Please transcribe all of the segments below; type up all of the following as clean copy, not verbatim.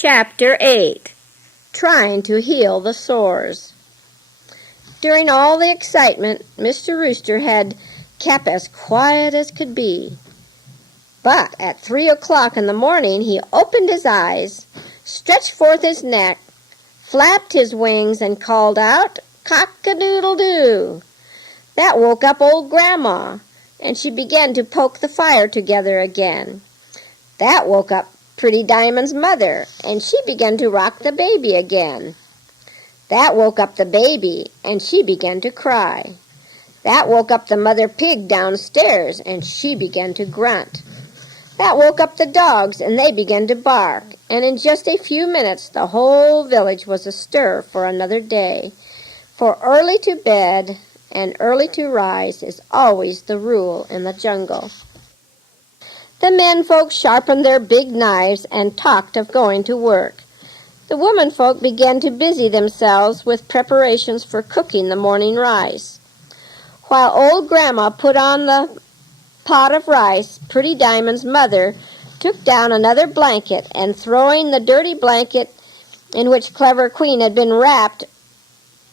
Chapter 8. Trying to Heal the Sores. During all the excitement, Mr. Rooster had kept as quiet as could be. But at 3 o'clock in the morning he opened his eyes, stretched forth his neck, flapped his wings, and called out, "Cock-a-doodle-doo!" That woke up old Grandma, and she began to poke the fire together again. That woke up Pretty Diamond's mother, and she began to rock the baby again. That woke up the baby, and she began to cry. That woke up the mother pig downstairs, and she began to grunt. That woke up the dogs, and they began to bark, and in just a few minutes the whole village was astir for another day. For early to bed and early to rise is always the rule in the jungle. The menfolk sharpened their big knives and talked of going to work. The womenfolk began to busy themselves with preparations for cooking the morning rice. While old Grandma put on the pot of rice, Pretty Diamond's mother took down another blanket and, throwing the dirty blanket in which Clever Queen had been wrapped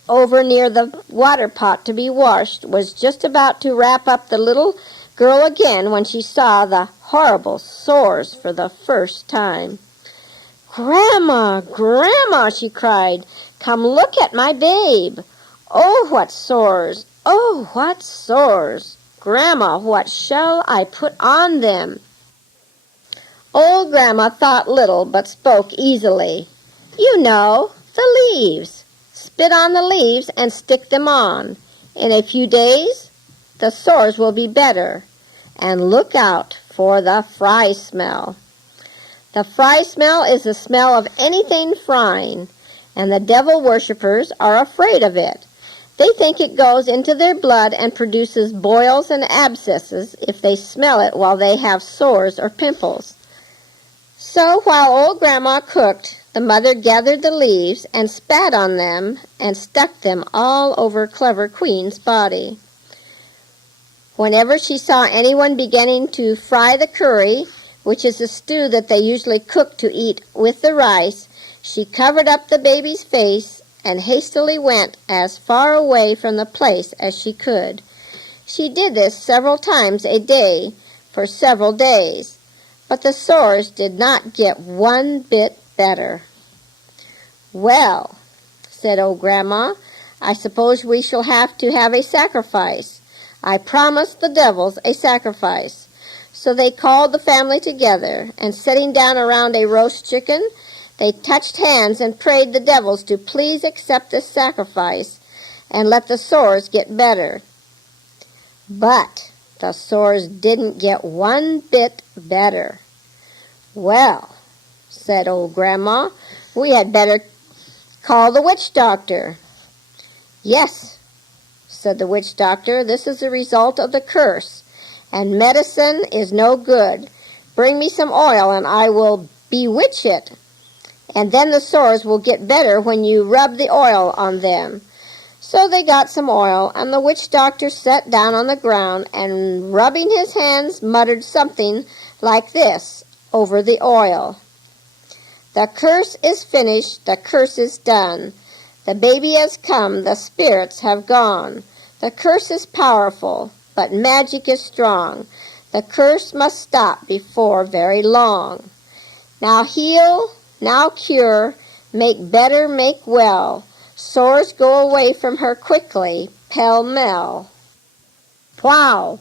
over near the water pot to be washed, was just about to wrap up the little girl again when she saw the horrible sores for the first time. "Grandma, Grandma," she cried, "come look at my babe. Oh, what sores! Oh, what sores! Grandma, what shall I put on them?" Old Grandma thought little but spoke easily. "You know, the leaves. Spit on the leaves and stick them on. In a few days the sores will be better. And look out for the fry smell. The fry smell is the smell of anything frying, and the devil worshippers are afraid of it. They think it goes into their blood and produces boils and abscesses if they smell it while they have sores or pimples." So while old Grandma cooked, the mother gathered the leaves and spat on them and stuck them all over Clever Queen's body. Whenever she saw anyone beginning to fry the curry, which is the stew that they usually cook to eat with the rice, she covered up the baby's face and hastily went as far away from the place as she could. She did this several times a day for several days, but the sores did not get one bit better. "Well," said old Grandma, "I suppose we shall have a sacrifice. I promised the devils a sacrifice." So they called the family together, and sitting down around a roast chicken, they touched hands and prayed the devils to please accept this sacrifice and let the sores get better. But the sores didn't get one bit better. "Well," said old Grandma, "we had better call the witch doctor." "Yes," said the witch doctor, "this is the result of the curse, and medicine is no good. Bring me some oil and I will bewitch it, and then the sores will get better when you rub the oil on them." So they got some oil, and the witch doctor sat down on the ground and, rubbing his hands, muttered something like this over the oil: "The curse is finished, the curse is done. The baby has come, the spirits have gone. The curse is powerful, but magic is strong. The curse must stop before very long. Now heal, now cure, make better, make well. Sores go away from her quickly, pell-mell." Plow!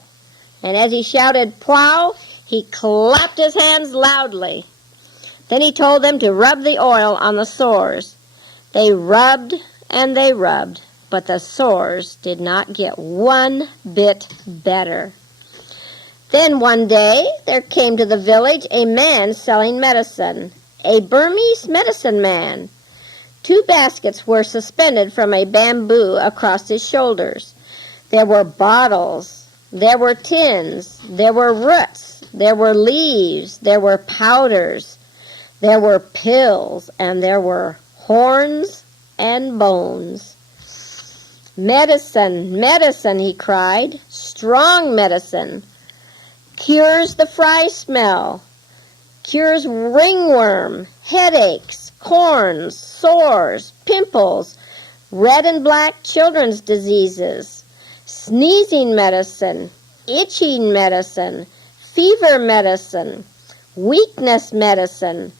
And as he shouted plow, he clapped his hands loudly. Then he told them to rub the oil on the sores. They rubbed and they rubbed, but the sores did not get one bit better. Then one day there came to the village a man selling medicine, a Burmese medicine man. 2 baskets were suspended from a bamboo across his shoulders. There were bottles, there were tins, there were roots, there were leaves, there were powders, there were pills, and there were horns and bones. "Medicine, medicine," he cried, "strong medicine. Cures the fry smell. cures ringworm, headaches, corns, sores, pimples, red and black children's diseases, sneezing medicine, itching medicine, fever medicine, weakness medicine,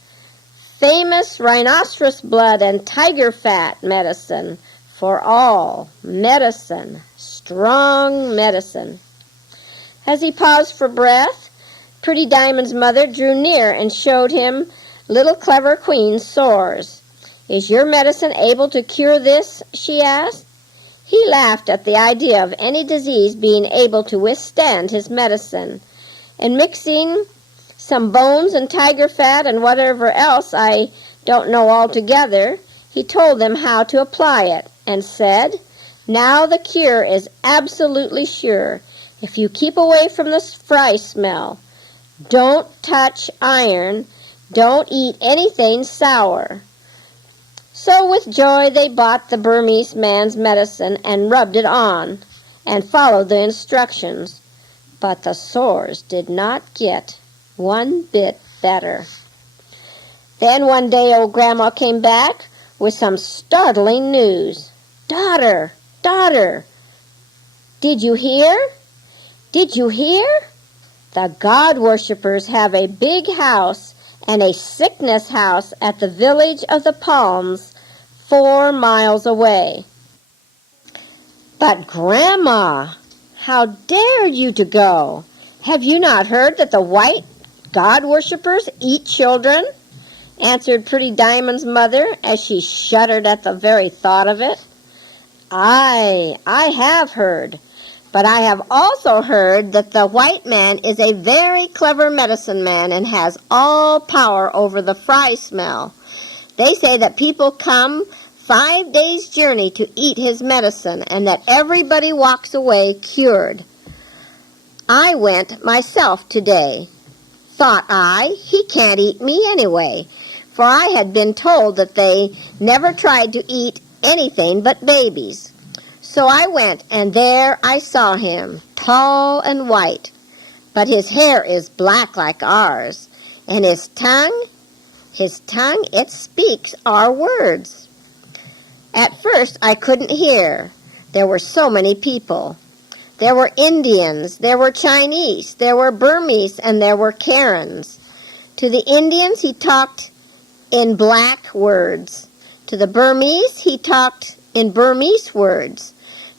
famous rhinoceros blood and tiger fat medicine, for all medicine, strong medicine. As he paused for breath, Pretty Diamond's mother drew near and showed him Little Clever Queen's sores. "Is your medicine able to cure this?" she asked. He laughed at the idea of any disease being able to withstand his medicine, and mixing some bones and tiger fat and whatever else I don't know altogether, he told them how to apply it, and said, "Now the cure is absolutely sure if you keep away from the fry smell. Don't touch iron. Don't eat anything sour." So with joy they bought the Burmese man's medicine and rubbed it on and followed the instructions. But the sores did not get one bit better. Then one day old Grandma came back with some startling news. "Daughter, daughter, did you hear? Did you hear? The God worshippers have a big house and a sickness house at the village of the Palms 4 miles away." "But Grandma, how dared you to go? Have you not heard that the white God worshippers eat children?" answered Pretty Diamond's mother as she shuddered at the very thought of it. I have heard. But I have also heard that the white man is a very clever medicine man and has all power over the fry smell. They say that people come 5 days' journey to eat his medicine and that everybody walks away cured. I went myself today. Thought I, he can't eat me anyway, for I had been told that they never tried to eat anything but babies. So I went, and there I saw him, tall and white, but his hair is black like ours, and his tongue, it speaks our words. At first I couldn't hear. There were so many people. There were Indians, there were Chinese, there were Burmese, and there were Karens. To the Indians he talked in black words. To the Burmese he talked in Burmese words.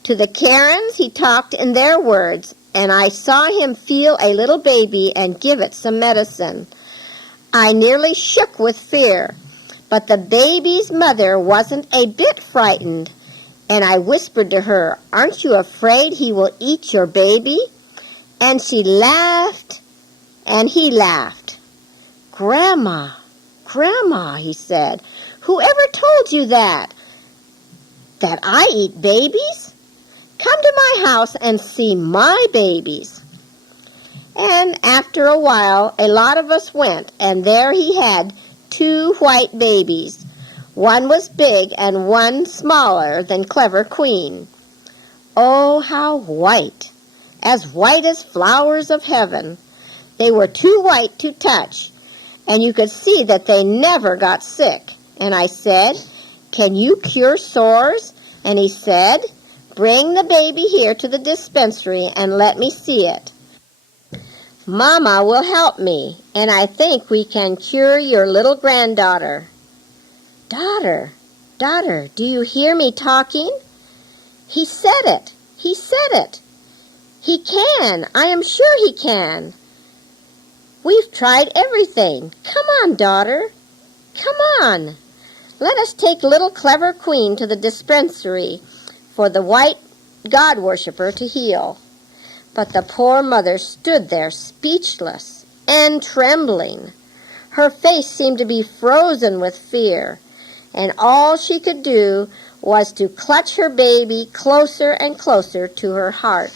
To the Karens he talked in their words, and I saw him feel a little baby and give it some medicine. I nearly shook with fear, but the baby's mother wasn't a bit frightened, and I whispered to her, "Aren't you afraid he will eat your baby?" And she laughed, and he laughed. "Grandma, Grandma," he said, "whoever told you that? That I eat babies? Come to my house and see my babies." And after a while, a lot of us went, and there he had 2 white babies. One was big and one smaller than Clever Queen. Oh, how white! As white as flowers of heaven. They were too white to touch, and you could see that they never got sick. And I said, "Can you cure sores?" And he said, "Bring the baby here to the dispensary and let me see it. Mama will help me, and I think we can cure your little granddaughter." Daughter, daughter, do you hear me talking? He said it. He said it. He can. I am sure he can. We've tried everything. Come on, daughter. Come on. Let us take little Clever Queen to the dispensary for the white God worshipper to heal. But the poor mother stood there speechless and trembling. Her face seemed to be frozen with fear, and all she could do was to clutch her baby closer and closer to her heart.